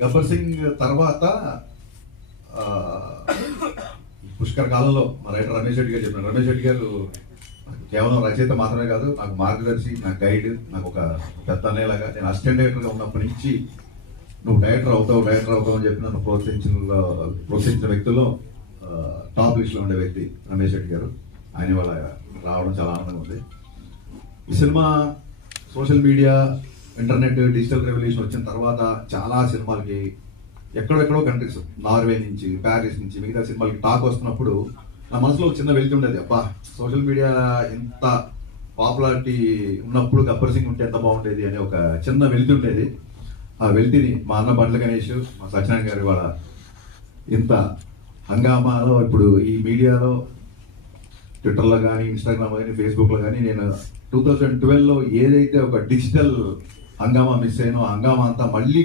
గబ్బర్ సింగ్ తర్వాత పుష్కర కాలంలో మా రైటర్ రమేష్ రెడ్డి గారు చెప్పినారు. రమేష్ రెడ్డి గారు కేవలం రచయిత మాత్రమే కాదు, నాకు మార్గదర్శి, నా గైడ్, నాకు ఒక పెద్ద అనేలాగా. నేను అసిస్టెంట్ డైరెక్టర్గా ఉన్నప్పటి నుంచి నువ్వు డైరెక్టర్ అవుతావు అని చెప్పి నన్ను ప్రోత్సహించిన వ్యక్తుల్లో టాప్ లిస్ట్లో ఉండే వ్యక్తి రమేష్ రెడ్డి గారు. ఆయన వాళ్ళ రావడం చాలా ఆనందంగా ఉంది. ఈ cinema social media, internet, digital revolution వచ్చిన తర్వాత చాలా సినిమాలకి ఎక్కడెక్కడో కంట్రీస్, నార్వే నుంచి, ప్యారిస్ నుంచి, మిగతా సినిమాలకి టాక్ వస్తున్నప్పుడు నా మనసులో చిన్న వెళ్తూ ఉండేది. అబ్బా, సోషల్ మీడియా ఎంత పాపులారిటీ ఉన్నప్పుడు గబ్బర్ సింగ్ ఉంటే ఎంత బాగుండేది అనే ఒక చిన్న వెళ్తూ ఉండేది. ఆ వెళ్తిని మా అన్న బండ్ల గణేష్, మా సత్యనారాయణ గారి వాళ్ళ ఇంత హంగామాలో ఇప్పుడు ఈ మీడియాలో, ట్విట్టర్లో కానీ, ఇన్స్టాగ్రామ్లో కానీ, ఫేస్బుక్లో కానీ నేను 2012లో ఏదైతే ఒక డిజిటల్ హంగామా మిస్ అయినో హంగామా అంతా మళ్ళీ